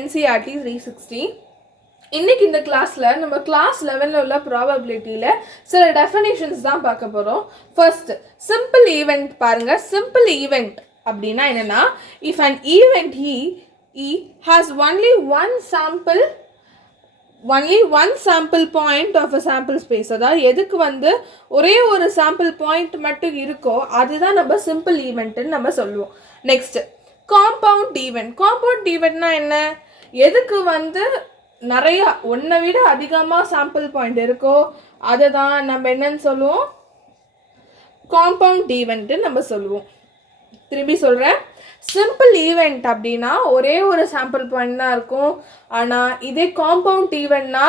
NCERT 360. இன்னைக்கு இந்த கிளாஸில் நம்ம கிளாஸ் 11ல் உள்ள ப்ராபபிலிட்டியில் சில டெஃபினேஷன்ஸ் தான் பார்க்க போகிறோம். ஃபர்ஸ்ட் சிம்பிள் ஈவெண்ட் பாருங்கள். சிம்பிள் ஈவெண்ட் அப்படின்னா என்னென்னா, if an event E has only one sample point of a sample space, அதாவது எதுக்கு வந்து ஒரே ஒரு சாம்பிள் பாயிண்ட் மட்டும் இருக்கோ அதுதான் நம்ம சிம்பிள் ஈவெண்ட்னு நம்ம சொல்லுவோம். Next compound event. காம்பவுண்ட் ஈவெண்ட்னா என்ன? எதுக்கு வந்து நிறைய ஒன்றை விட அதிகமாக சாம்பிள் பாயிண்ட் இருக்கோ அதை தான் நம்ம என்னன்னு சொல்லுவோம்? காம்பவுண்ட் ஈவெண்ட்டு நம்ம சொல்லுவோம். திரும்பி சொல்கிறேன், சிம்பிள் ஈவெண்ட் அப்படின்னா ஒரே ஒரு சாம்பிள் பாயிண்ட் தான் இருக்கும். ஆனால் இதே காம்பவுண்ட் ஈவெண்ட்னா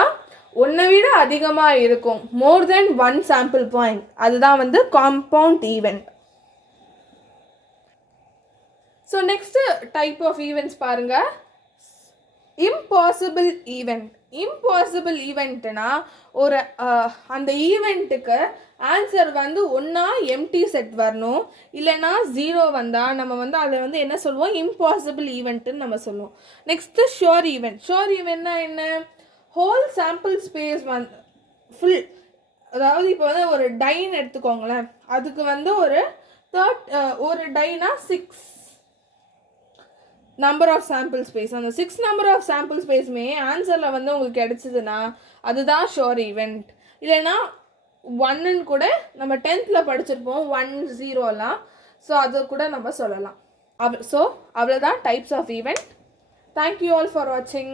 ஒன்றை விட அதிகமாக இருக்கும், more than one sample point. அதுதான் வந்து compound event. So next type of events பாருங்க, இம்பாசிபிள் ஈவெண்ட். இம்பாசிபிள் ஈவெண்ட்னா ஒரு அந்த ஈவெண்ட்டுக்கு ஆன்சர் வந்து ஒன்றா எம்டி செட் வரணும், இல்லைனா 0 வந்தால் நம்ம வந்து அதை வந்து என்ன சொல்லுவோம்? இம்பாசிபிள் ஈவெண்ட்டுன்னு நம்ம சொல்லுவோம். Next sure event. ஷோர் ஈவெண்ட்னா என்ன? ஹோல் சாம்பிள் ஸ்பேஸ் வந்து ஃபுல், அதாவது இப்போ வந்து ஒரு டைன்னு எடுத்துக்கோங்களேன், அதுக்கு வந்து ஒரு டைனா 6 நம்பர் ஆஃப் சாம்பிள் ஸ்பேஸ், அந்த 6 நம்பர் ஆஃப் சாம்பிள் ஸ்பேஸுமே ஆன்சரில் வந்து உங்களுக்கு கிடைச்சிதுன்னா அதுதான் ஷோர் ஈவெண்ட். இல்லைன்னா 1ன்னு கூட நம்ம 10th படிச்சிருப்போம், 1 0லாம். ஸோ அது கூட நம்ம சொல்லலாம். ஸோ அவ்வளோதான் types of event. Thank you all for வாட்சிங்.